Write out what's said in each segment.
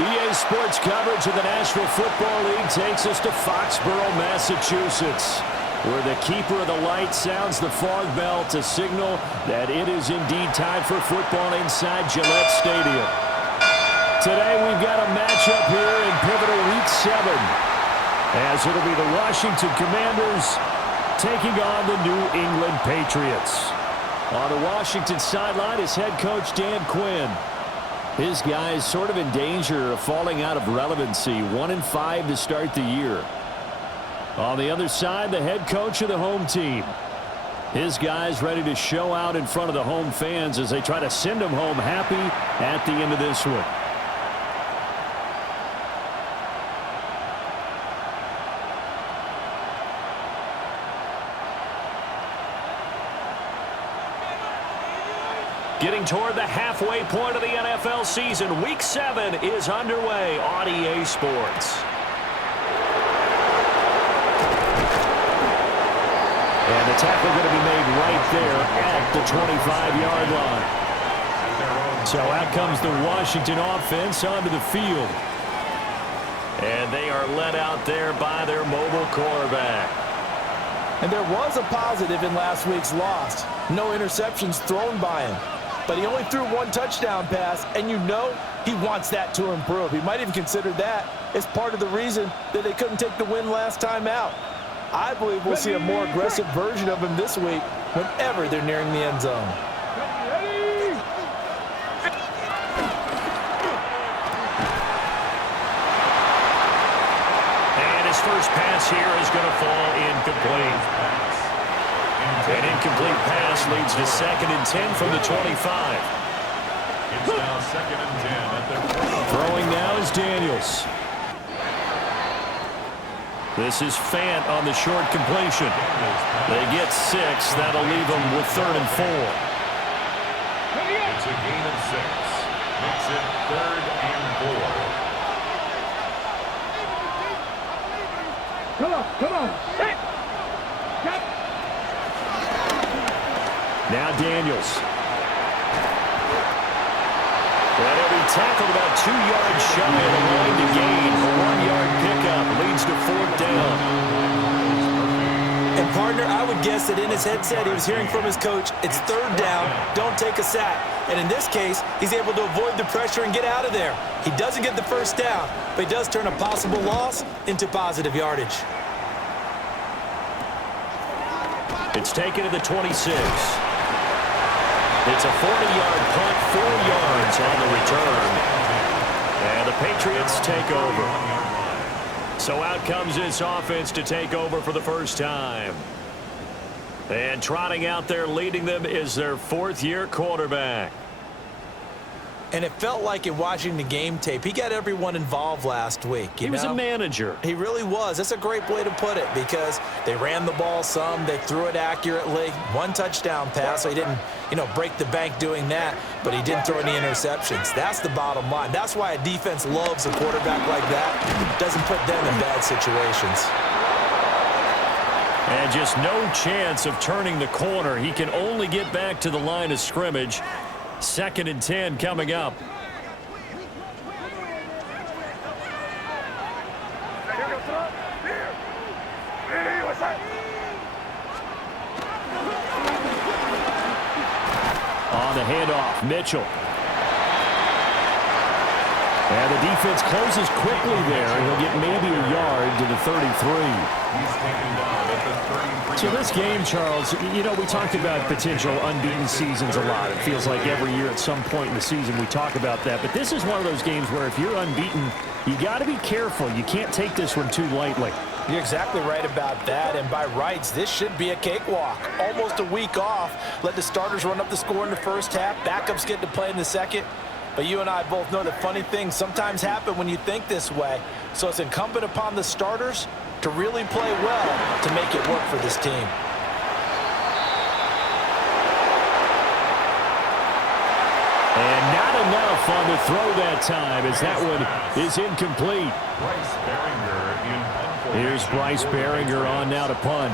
EA Sports coverage of the National Football League takes us to Foxborough, Massachusetts, where the keeper of the light sounds the fog bell to signal that it is indeed time for football inside Gillette Stadium. Today we've got a matchup here in pivotal Week 7, as it'll be the Washington Commanders taking on the New England Patriots. On the Washington sideline is head coach Dan Quinn. His guys sort of in danger of falling out of relevancy, 1-5 to start the year. On the other side, the head coach of the home team. His guys ready to show out in front of the home fans as they try to send them home happy at the end of this one. Getting toward the halfway point of the NFL season, Week 7 is underway on EA Sports. And the tackle going to be made right there at the 25-yard line. So out comes the Washington offense onto the field. And they are led out there by their mobile quarterback. And there was a positive in last week's loss. No interceptions thrown by him. But he only threw one touchdown pass, and you know he wants that to improve. He might even consider that as part of the reason that they couldn't take the win last time out. I believe we'll see a more aggressive version of him this week whenever they're nearing the end zone. And his first pass here is going to fall incomplete. An incomplete pass leads to 2nd and 10 from the 25. It's now 2nd and 10 at their 20. Throwing now is Daniels. This is Fant on the short completion. They get 6. That'll leave them with 3rd and 4. It's a gain of 6. Makes it 3rd and 4. Come on. Hey. Now Daniels. And he'll be tackled about 2 yards shy of the line to gain. A 1-yard pickup leads to 4th down. And partner, I would guess that in his headset he was hearing from his coach, it's 3rd down, don't take a sack. And in this case, he's able to avoid the pressure and get out of there. He doesn't get the 1st down, but he does turn a possible loss into positive yardage. It's taken to the 26. It's a 40-yard punt, 4 yards on the return. And the Patriots take over. So out comes this offense to take over for the first time. And trotting out there leading them is their 4th-year quarterback. And it felt like in watching the game tape, he got everyone involved last week. He was a manager. He really was. That's a great way to put it because they ran the ball some, they threw it accurately. 1 touchdown pass, so he didn't, break the bank doing that, but he didn't throw any interceptions. That's the bottom line. That's why a defense loves a quarterback like that. Doesn't put them in bad situations. And just no chance of turning the corner. He can only get back to the line of scrimmage. 2nd and 10 coming up. On the handoff, Mitchell. And the defense closes quickly there, and he'll get maybe a yard to the 33. He's taken down at the 33. So this game, Charles, we talked about potential unbeaten seasons a lot. It feels like every year at some point in the season we talk about that. But this is one of those games where if you're unbeaten, you got to be careful. You can't take this one too lightly. You're exactly right about that, and by rights, this should be a cakewalk. Almost a week off. Let the starters run up the score in the first half. Backups get to play in the second. But you and I both know that funny things sometimes happen when you think this way. So it's incumbent upon the starters to really play well to make it work for this team. And not enough on the throw that time as that one is incomplete. Bryce Baringer in punt formation. Here's Bryce Baringer on now to punt.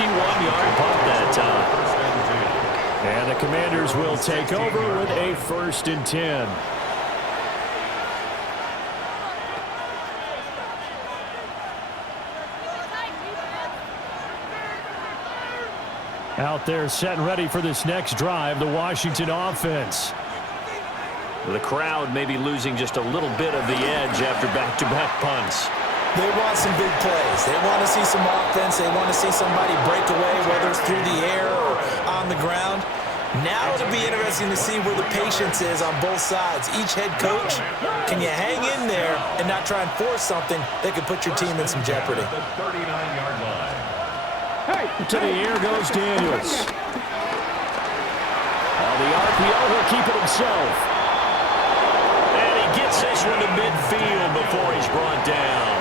51-yard punt that time. And the Commanders will take over with a 1st and 10. Out there set and ready for this next drive, the Washington offense. The crowd may be losing just a little bit of the edge after back-to-back punts. They want some big plays. They want to see some offense. They want to see somebody break away, whether it's through the air or on the ground. Now it'll be interesting to see where the patience is on both sides. Each head coach, can you hang in there and not try and force something that could put your team in some jeopardy? The 39-yard line. To the air goes Daniels. On the RPO, he'll keep it himself. And he gets this one to midfield before he's brought down.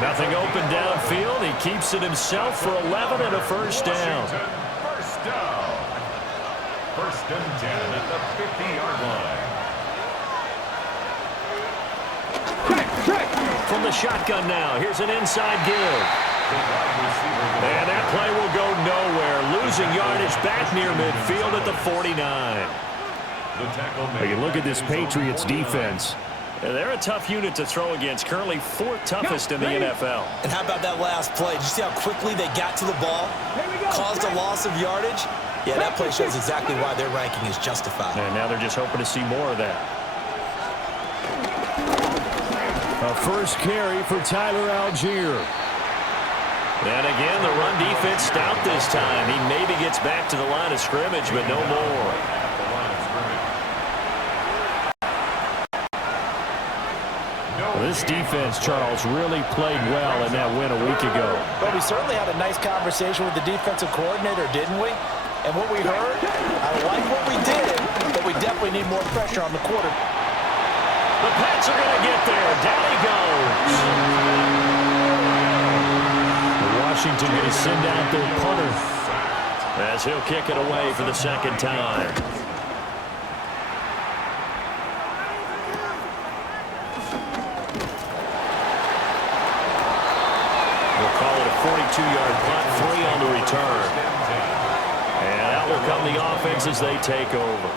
Nothing open downfield. He keeps it himself for 11 and a 1st down. First down. 1st and 10 at the 50-yard line. From the shotgun now, here's an inside give. And that play will go nowhere. Losing yardage back near midfield at the 49. You look at this Patriots defense. They're a tough unit to throw against. Currently 4th toughest in the NFL. And how about that last play? Did you see how quickly they got to the ball? Caused a loss of yardage? Yeah, that play shows exactly why their ranking is justified. And now they're just hoping to see more of that. A 1st carry for Tyler Algier. And again, the run defense stout this time. He maybe gets back to the line of scrimmage, but no more. This defense, Charles, really played well in that win a week ago. But we certainly had a nice conversation with the defensive coordinator, didn't we? And what we heard, I like what we did, but we definitely need more pressure on the quarter. The Pats are going to get there. Down he goes. Washington going to send out their punter as he'll kick it away for the 2nd time. We'll call it a 42-yard punt, 3 on the return. And out will come the offense as they take over.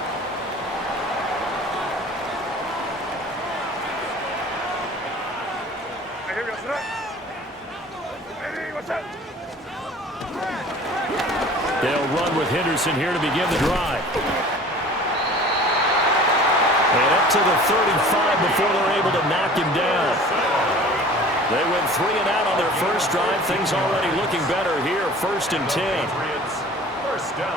They'll run with Henderson here to begin the drive. And up to the 35 before they're able to knock him down. They went 3 and out on their 1st drive. Things already looking better here. 1st and 10.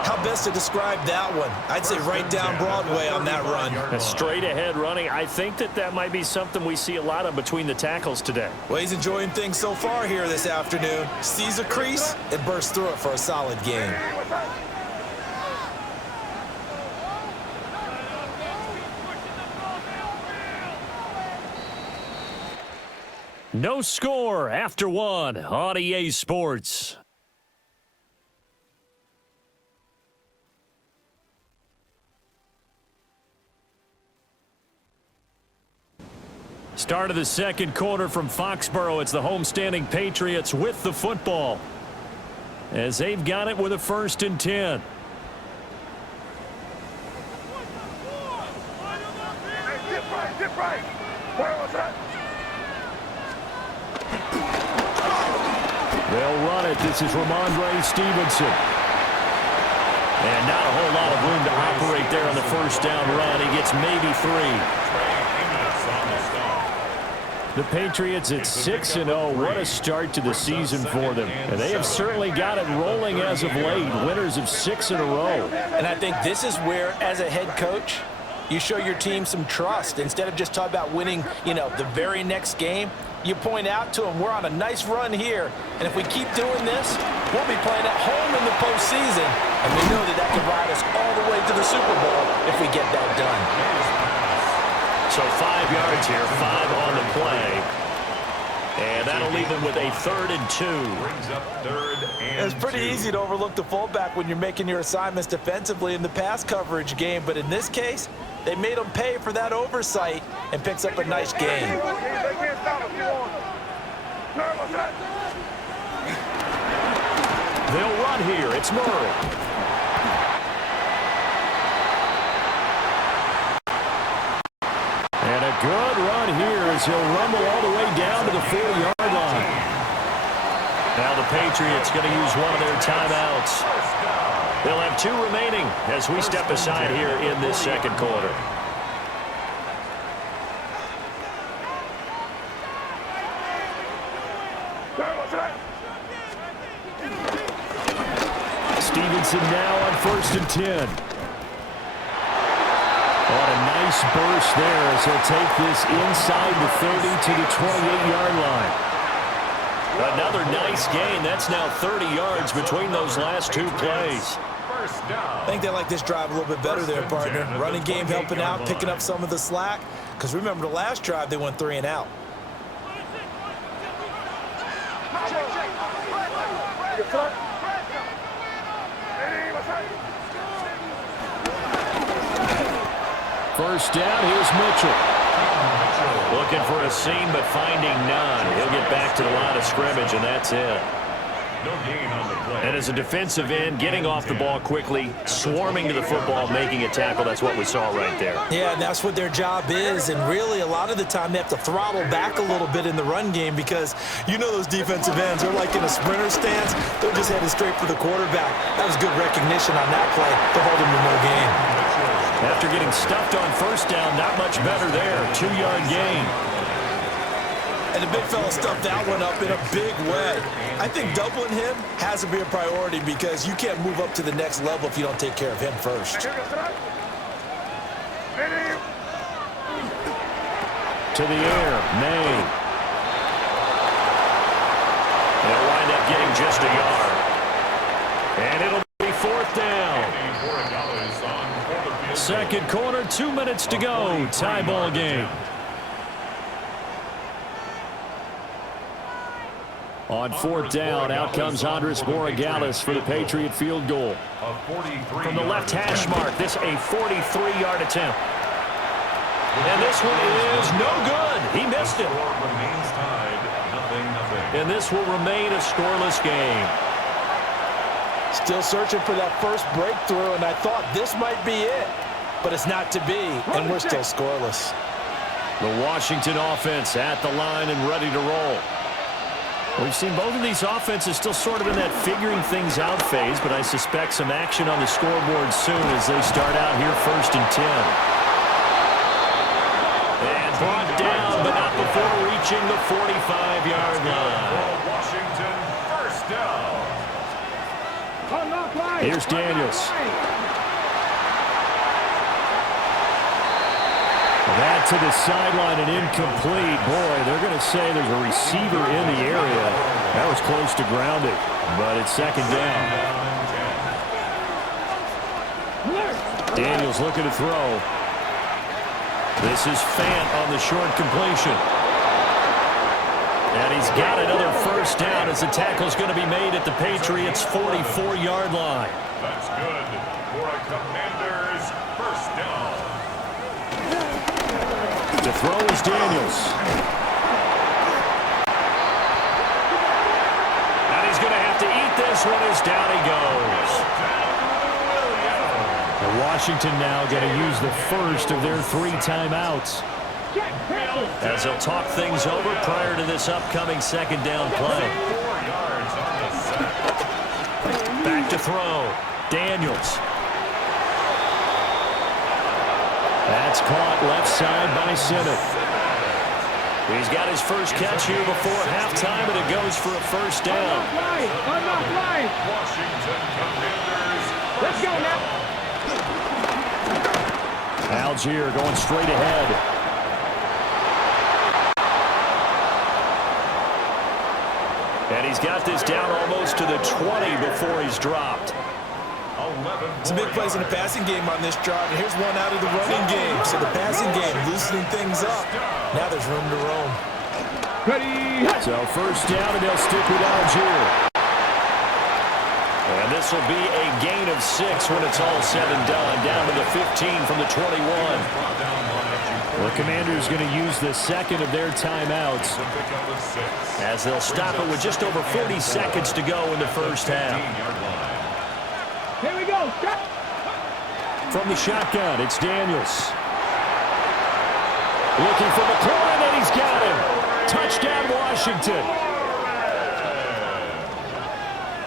How best to describe that one? I'd say right down Broadway on that run. A straight ahead running. I think that might be something we see a lot of between the tackles today. Well, he's enjoying things so far here this afternoon. Sees a crease and bursts through it for a solid game. No score after 1 on EA Sports. Start of the 2nd quarter from Foxborough. It's the homestanding Patriots with the football, as they've got it with a 1st and 10. They'll run it. This is Ramondre Stevenson. And not a whole lot of room to operate there on the 1st down run. He gets maybe 3. The Patriots at 6-0. What a start to the season for them. And they have certainly got it rolling as of late. Winners of 6 in a row. And I think this is where, as a head coach, you show your team some trust. Instead of just talking about winning, the very next game, you point out to them, we're on a nice run here. And if we keep doing this, we'll be playing at home in the postseason. And we know that can ride us all the way to the Super Bowl if we get that done. So 5 yards here, 5 on the play. And that'll leave them with a 3rd and 2. Brings up 3rd and It's pretty easy to overlook the fullback when you're making your assignments defensively in the pass coverage game. But in this case, they made him pay for that oversight and picks up a nice gain. They'll run here. It's Murray. And a good run here as he'll rumble all the way down to the 4-yard line. Now the Patriots going to use one of their timeouts. They'll have 2 remaining as we step aside here in this second quarter. Stevenson now on 1st and 10. What a nice burst there as he'll take this inside the 30 to the 28-yard line. Another nice gain. That's now 30 yards between those last 2 plays. I think they like this drive a little bit better there, partner. Running game helping out, picking up some of the slack. Because remember the last drive, they went 3 and out. First down, here's Mitchell. Looking for a seam, but finding none. He'll get back to the line of scrimmage, and that's it. No gain on the play. And as a defensive end, getting off the ball quickly, swarming to the football, making a tackle, that's what we saw right there. Yeah, and that's what their job is. And really, a lot of the time, they have to throttle back a little bit in the run game because you know those defensive ends are like in a sprinter stance. They're just headed straight for the quarterback. That was good recognition on that play to hold him to no gain. After getting stuffed on first down, not much better there. 2-yard gain. And the big fella stuffed that one up in a big way. I think doubling him has to be a priority because you can't move up to the next level if you don't take care of him first. To the air, May. They'll wind up getting just a yard. And it'll be 4th down. Second quarter, 2 minutes to go. Tie ball game. On 4th down, out comes Andres Borregales for the Patriot field goal. From the left hash mark, this a 43-yard attempt. And this one is no good. He missed it. And this will remain a scoreless game. Still searching for that first breakthrough, and I thought this might be it. But it's not to be, and we're still scoreless. The Washington offense at the line and ready to roll. We've seen both of these offenses still sort of in that figuring things out phase, but I suspect some action on the scoreboard soon as they start out here 1st and 10. And brought down, but not before reaching the 45-yard line. Washington, first down. Here's Daniels. That to the sideline and incomplete. Boy, they're going to say there's a receiver in the area. That was close to grounding, but it's 2nd down. Daniels looking to throw. This is Fant on the short completion. And he's got another first down as the tackle's going to be made at the Patriots' 44-yard line. That's good for a Commanders first down. To throw is Daniels. And he's going to have to eat this one as down he goes. And Washington now going to use the first of their 3 timeouts as they'll talk things over prior to this upcoming 2nd down play. Back to throw. Daniels. That's caught left side by Simmons. He's got his first catch here before halftime, and it goes for a first down. Washington Commanders. Let's go now. Algier going straight ahead. And he's got this down almost to the 20 before he's dropped. Some big plays in the passing game on this drive, and here's one out of the running game. So the passing game loosening things up. Now there's room to roam. Ready. So first down, and they'll stick with Algier. And this will be a gain of 6 when it's all said and done. Down to the 15 from the 21. The Commanders going to use the second of their timeouts as they'll stop it with just over 40 seconds to go in the first half. Here we go. From the shotgun, it's Daniels. Looking for McLaurin, and he's got him. Touchdown, Washington.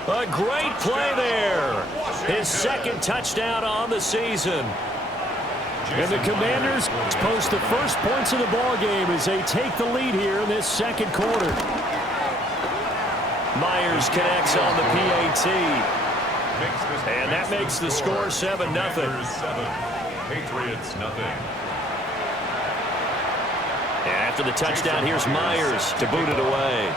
A great play there. His second touchdown on the season. And the Commanders post the first points of the ball game as they take the lead here in this second quarter. Myers connects on the PAT. And that makes the score 7-0. Patriots nothing. And after the touchdown, here's Myers to boot it away.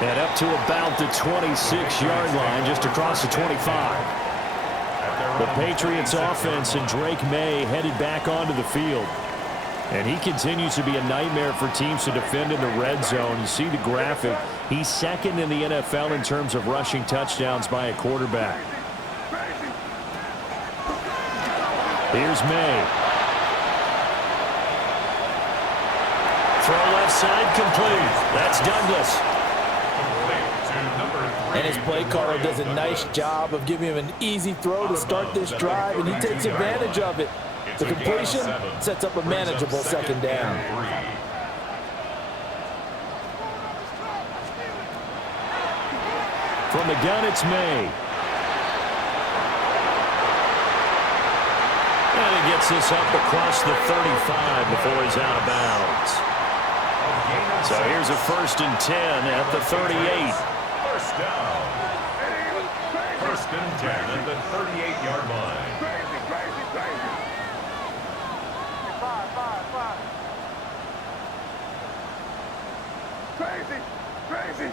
And up to about the 26-yard line, just across the 25. The Patriots offense and Drake May headed back onto the field. And he continues to be a nightmare for teams to defend in the red zone. You see the graphic. He's second in the NFL in terms of rushing touchdowns by a quarterback. Here's May. Throw left side complete. That's Douglas. And his play caller does a nice job of giving him an easy throw to start this drive, and he takes advantage of it. The completion sets up a manageable second down. From the gun, it's May. And he gets this up across the 35 before he's out of bounds. So here's a 1st and 10 at the 38. First down. 1st and 10 at the 38-yard line. Crazy.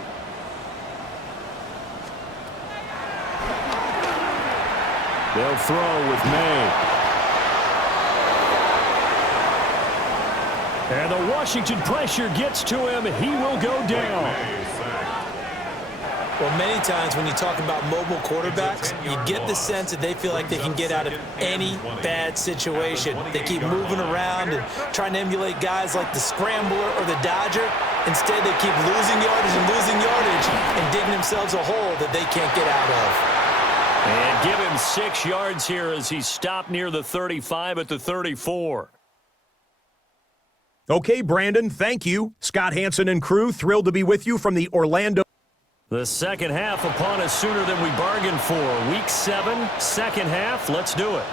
They'll throw with May. And the Washington pressure gets to him. He will go down. Well, many times when you talk about mobile quarterbacks, you get the sense that they feel like they can get out of any bad situation. They keep moving around and trying to emulate guys like the Scrambler or the Dodger. Instead, they keep losing yardage and digging themselves a hole that they can't get out of. And give him 6 yards here as he's stopped near the 35 at the 34. Okay, Brandon, thank you. Scott Hansen and crew, thrilled to be with you from the Orlando. The second half upon us sooner than we bargained for. Week 7, second half. Let's do it.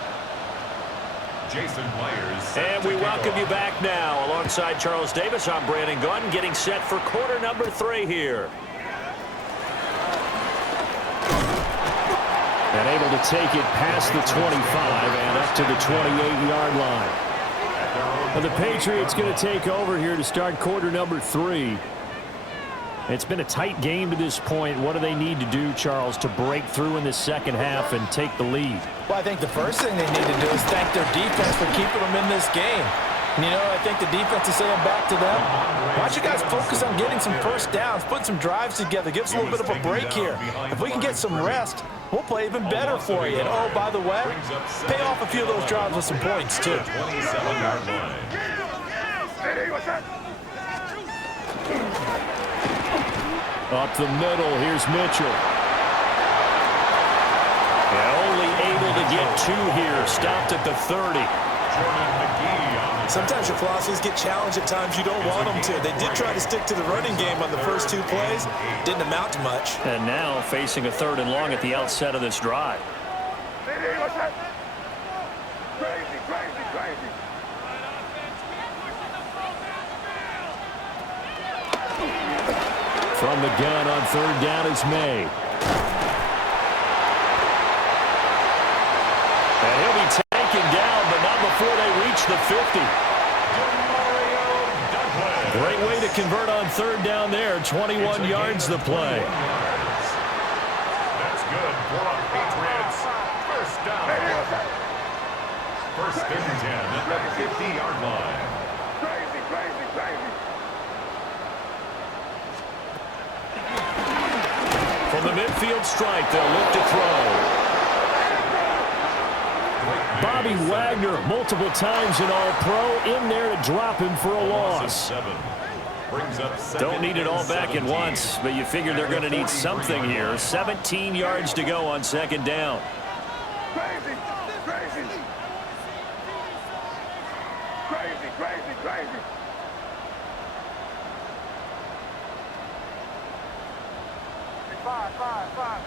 Jason Myers. And we welcome you back now. Alongside Charles Davis, I'm Brandon Gaudin, getting set for quarter number 3 here. And able to take it past the 25 and up to the 28-yard line. And the Patriots going to take over here to start quarter number 3. It's been a tight game to this point. What do they need to do, Charles, to break through in the second half and take the lead? Well, I think the first thing they need to do is thank their defense for keeping them in this game. And, you know, I think the defense is saying back to them, why don't you guys focus on getting some first downs, put some drives together, give us a little bit of a break here. If we can get some rest, we'll play even better for you. And, oh, by the way, pay off a few of those drives with some points, too. Up the middle, here's Mitchell. And only able to get 2 here, stopped at the 30. Sometimes your philosophies get challenged at times you don't want them to. They did try to stick to the running game on the first 2 plays. Didn't amount to much. And now facing a 3rd and long at the outset of this drive. From the gun on 3rd down is May. And he'll be taken down, but not before they reach the 50. Great way to convert on 3rd down there. 21 yards the play. That's good for the Patriots. First down. 1st and 10 at the 50-yard line. From the midfield stripe, they'll look to throw. Bobby Wagner, multiple times an All-Pro, in there to drop him for a loss. Don't need it all back at once, but you figure they're going to need something here. 17 yards to go on second down. Crazy, crazy. Crazy, crazy, crazy. Five.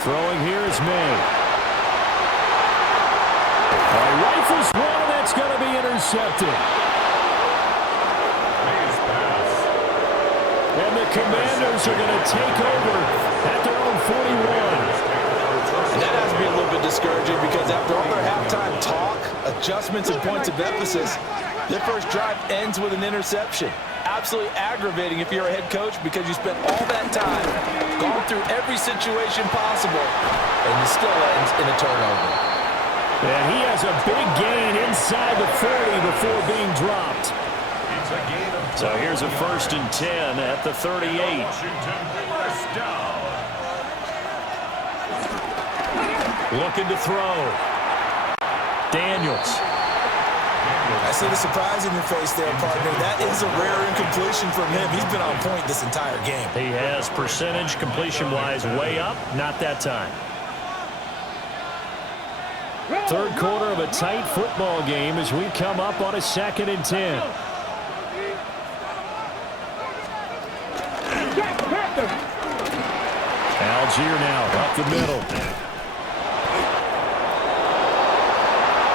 Throwing here is May. Rifles one, and that's going to be intercepted. And the Commanders are going to take over at their own 41. And that has to be a little bit discouraging because after all their halftime talk, adjustments, and points of emphasis, their first drive ends with an interception. Absolutely aggravating if you're a head coach because you spent all that time, gone through every situation possible, and it still ends in a turnover. And he has a big gain inside the 40 before being dropped. So here's a 1st and 10 at the 38. Looking to throw. Daniels. I see the surprise in your face there, partner. That is a rare incompletion from him. He's been on point this entire game. He has percentage completion-wise way up. Not that time. Third quarter of a tight football game as we come up on a 2nd and 10. Algier now up the middle.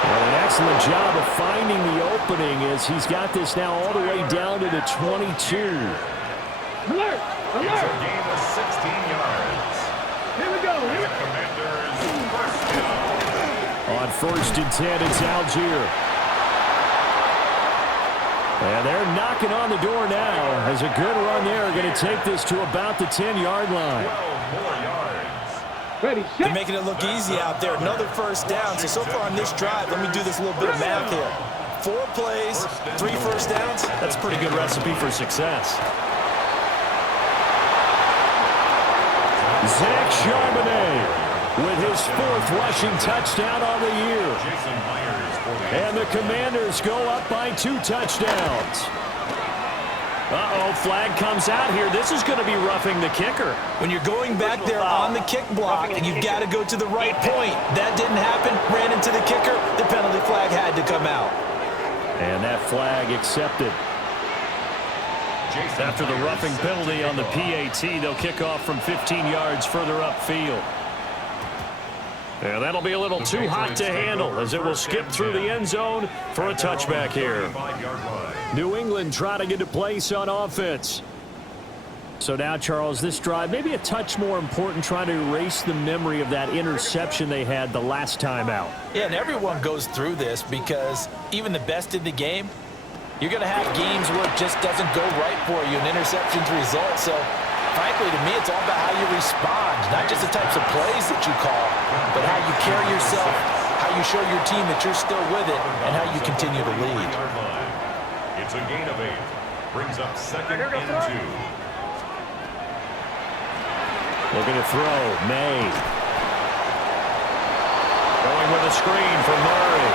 And an excellent job of finding the opening as he's got this now all the way down to the 22. Alert! It's a Alert! gain of 16 yards. Here we go! And the Commanders first down. On 1st and 10, it's Algier. And they're knocking on the door now as a good run there. Going to take this to about the 10-yard line. 12 more yards. Ready, They're set! making it look easy out there. Another first down. So far on this drive, let me do this little bit of math here. 4 plays, 3 first downs. That's a pretty good recipe for success. Zach Charbonnet with his 4th rushing touchdown on the year. Jason Myers for the And the Commanders go up by 2 touchdowns. Uh-oh, flag comes out here. This is going to be roughing the kicker. When you're going back there on the kick block, you've got to go to the right point. That didn't happen. Ran into the kicker. The penalty flag had to come out. And that flag accepted. After the roughing penalty on the PAT, they'll kick off from 15 yards further upfield. And that'll be a little too hot to handle as it will skip through the end zone for a touchback here. New England trying to get a place on offense. So now, Charles, this drive maybe a touch more important, trying to erase the memory of that interception they had the last time out. Yeah, and everyone goes through this because even the best in the game, you're going to have games where it just doesn't go right for you, and interceptions result. So, frankly, to me, it's all about how you respond, not just the types of plays that you call, but how you carry yourself, how you show your team that you're still with it, and how you continue to lead. It's a gain of 8. Brings up 2nd and 2. Looking to throw, May. Going with a screen for Murray.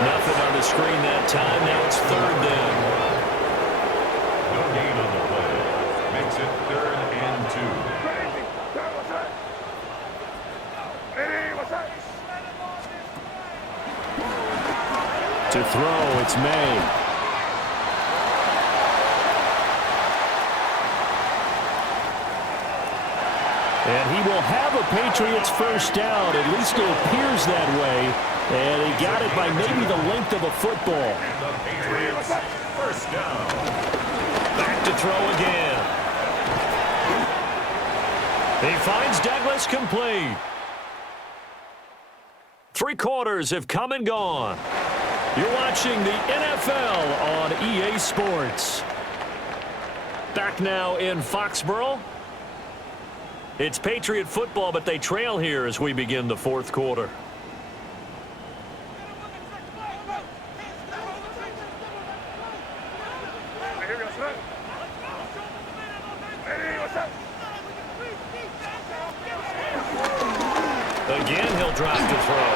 Nothing on the screen that time. Now it's 3rd down. No gain on the play. Makes it 3rd and 2. Crazy. What's that? Hey, what's that? To throw, it's May. And he will have a Patriots first down. At least it appears that way. And he got it by maybe the length of a football. And the Patriots first down. Back to throw again. He finds Douglas complete. 3 quarters have come and gone. You're watching the NFL on EA Sports. Back now in Foxborough. It's Patriot football, but they trail here as we begin the 4th quarter. Again, he'll drop to throw.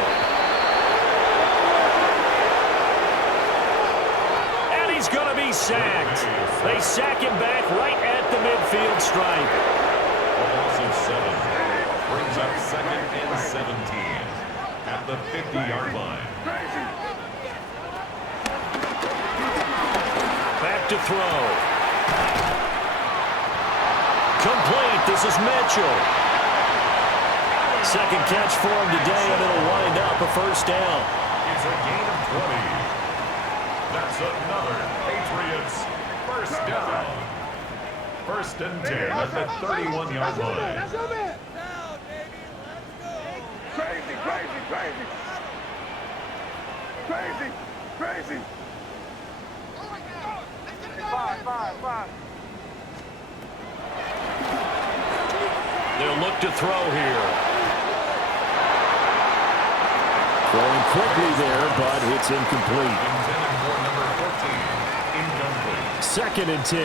And he's going to be sacked. They sack him back right at the midfield stripe. Loss of 7. Brings up 2nd and 17 at the 50-yard line. Back to throw. Complete. This is Mitchell. Second catch for him today, and it'll wind up a first down. It's a gain of 20. That's another Patriots first down. 1st and 10 at the 31-yard line. Crazy, crazy, crazy. Crazy, crazy. Five. They'll look to throw here. Throwing quickly there, but it's incomplete. Intended for number 14, incomplete. 2nd and 10.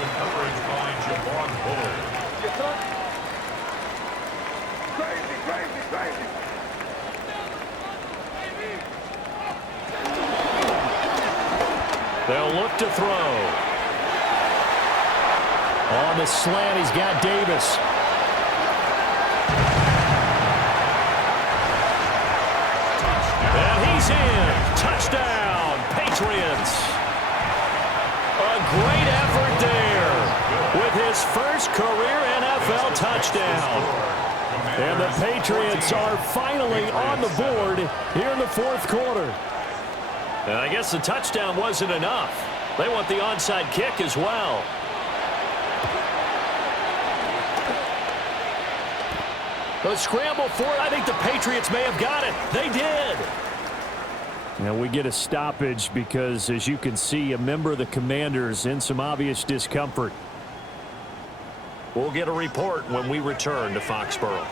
Good coverage by Javon Bull. Crazy, crazy, crazy. They'll look to throw. On the slant, he's got Davis. And he's in. Touchdown, Patriots. A great effort there with his first career NFL touchdown. And the Patriots are finally on the board here in the 4th quarter. And I guess the touchdown wasn't enough. They want the onside kick as well. The scramble for it. I think the Patriots may have got it. They did. Now we get a stoppage because, as you can see, a member of the Commanders in some obvious discomfort. We'll get a report when we return to Foxborough.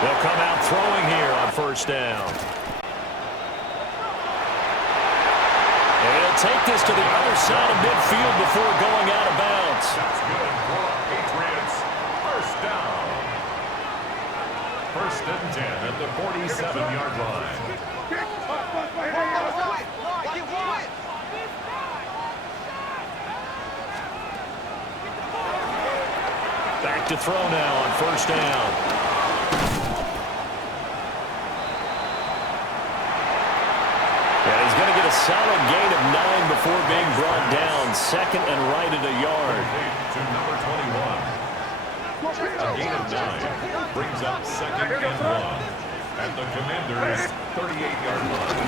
They'll come out throwing here on first down. And he'll take this to the other side of midfield before going out of bounds. That's good for Patriots. First down. 1st and 10 at the 47-yard line. Back to throw now on first down. And he's going to get a solid gain of 9 before being brought down. 2nd and right at a yard. To number 21. A gain of 9 brings up 2nd and 1 at the Commanders' 38-yard line.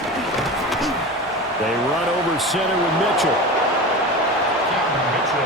They run over center with Mitchell.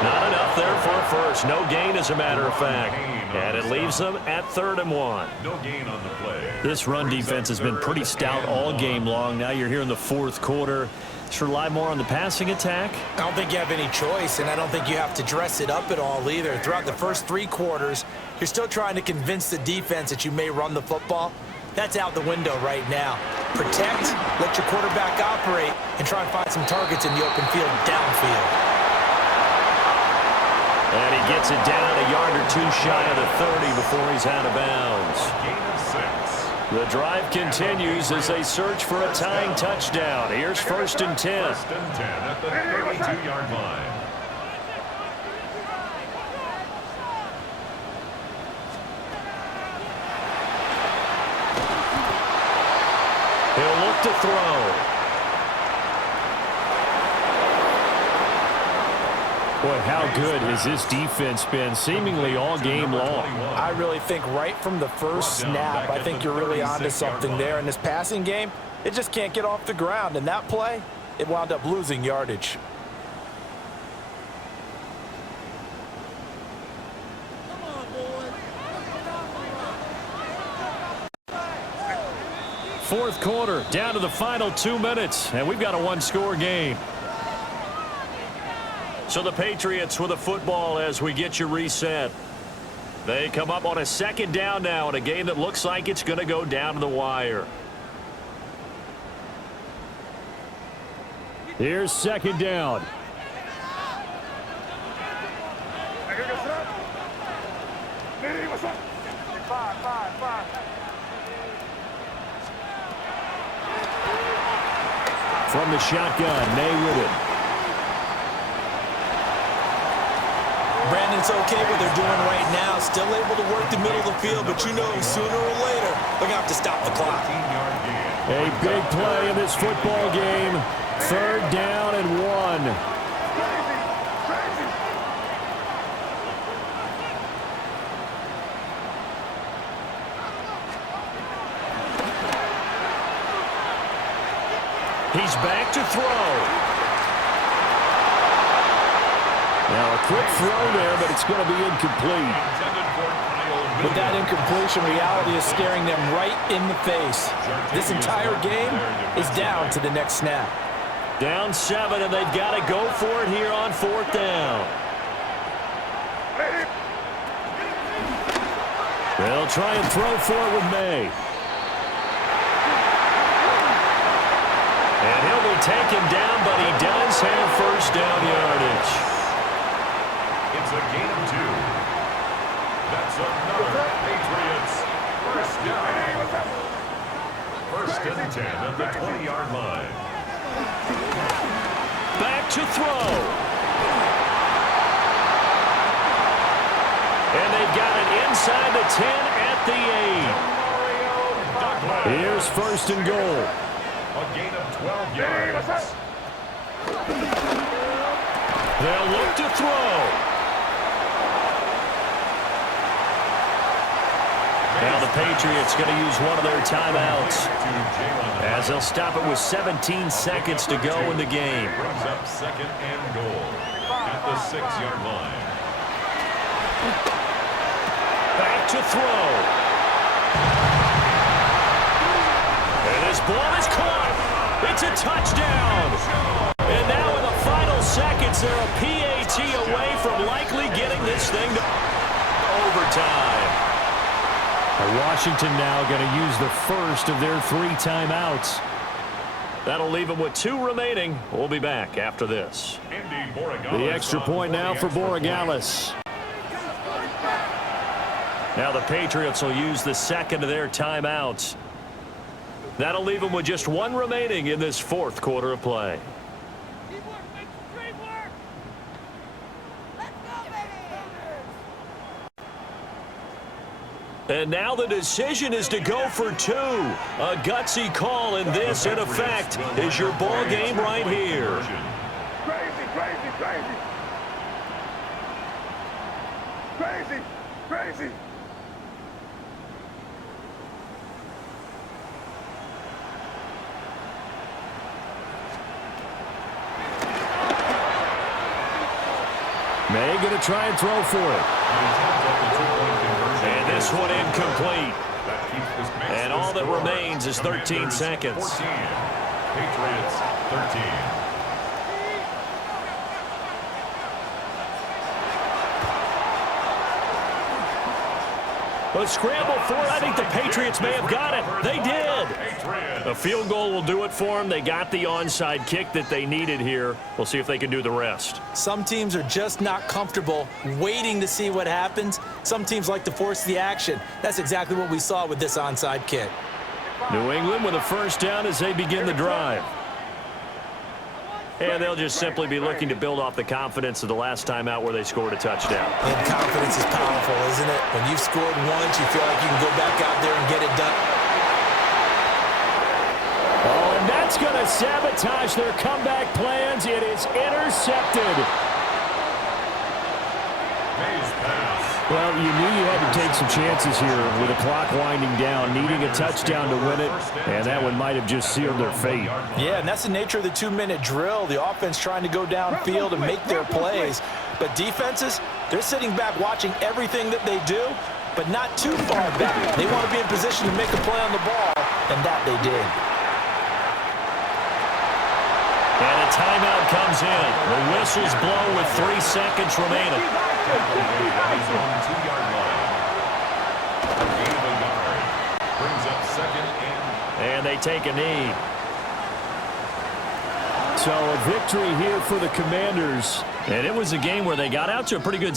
Not enough there for a first. No gain, as a matter of fact. And it leaves them at 3rd and 1. No gain on the play. This run defense has been pretty stout all game long. Now you're here in the 4th quarter. Just rely more on the passing attack. I don't think you have any choice, and I don't think you have to dress it up at all either. Throughout the first 3 quarters, you're still trying to convince the defense that you may run the football. That's out the window right now. Protect, let your quarterback operate, and try and find some targets in the open field downfield. And he gets it down a yard or 2 shy of the 30 before he's out of bounds. Gain of 6. The drive continues as they search for a tying touchdown. Here's 1st and 10. 1st and 10 at the 32-yard line. He'll look to throw. Boy, how good has this defense been seemingly all game long? I really think right from the first snap, I think you're really onto something there. In this passing game, it just can't get off the ground. And that play, it wound up losing yardage. Fourth quarter, down to the final 2 minutes, and we've got a 1-score game. So the Patriots with a football as we get you reset. They come up on a 2nd down now in a game that looks like it's going to go down to the wire. Here's 2nd down. from the shotgun. May with it. Brandon, it's okay what they're doing right now. Still able to work the middle of the field, but you know sooner or later they're going to have to stop the clock. A big play in this football game. 3rd down and 1. He's back to throw. Now a quick throw there, but it's going to be incomplete. With that incompletion, reality is staring them right in the face. This entire game is down to the next snap. Down 7, and they've got to go for it here on 4th down. They'll try and throw for it with May. And he'll be taken down, but he does have 1st down yardage. It's a gain of 2. That's another Patriots 1st down. 1st and 10 at the 20-yard line. Back to throw. And they've got it inside the 10 at the 8. Here's 1st and goal. A gain of 12 yards. They'll look to throw. Now the Patriots going to use one of their timeouts as they'll stop it with 17 seconds to go in the game. Brings up 2nd and goal at the 6-yard line. Back to throw. And this ball is caught. It's a touchdown. And now in the final seconds, they're a PAT away from likely getting this thing to overtime. Washington now going to use the first of their 3 timeouts. That'll leave them with 2 remaining. We'll be back after this. The extra point now for Borregales. Now the Patriots will use the 2nd of their timeouts. That'll leave them with just 1 remaining in this 4th quarter of play. And now the decision is to go for 2. A gutsy call, and this, in effect, is your ball game right here. Crazy, crazy, crazy. Crazy, crazy. May going to try and throw for it. And this one incomplete. And all that remains is 13 seconds. 14. Patriots 13. A scramble for it. I think the Patriots may have got it. They did. A field goal will do it for them. They got the onside kick that they needed here. We'll see if they can do the rest. Some teams are just not comfortable waiting to see what happens. Some teams like to force the action. That's exactly what we saw with this onside kick. New England with a first down as they begin the drive. And they'll just simply be looking to build off the confidence of the last time out where they scored a touchdown. And confidence is powerful, isn't it? When you've scored once, you feel like you can go back out there and get it done. Oh, and that's going to sabotage their comeback plans. It is intercepted. May's pass. Well, you knew you had to take some chances here with the clock winding down, needing a touchdown to win it, and that one might have just sealed their fate. Yeah, and that's the nature of the 2-minute drill. The offense trying to go downfield and make their plays. But defenses, they're sitting back watching everything that they do, but not too far back. They want to be in position to make a play on the ball, and that they did. And a timeout comes in. The whistles blow with 3 seconds remaining. He's on the 2-yard line. A gain of a yard. Brings up 2nd and... And they take a knee. So a victory here for the Commanders. And it was a game where they got out to a pretty good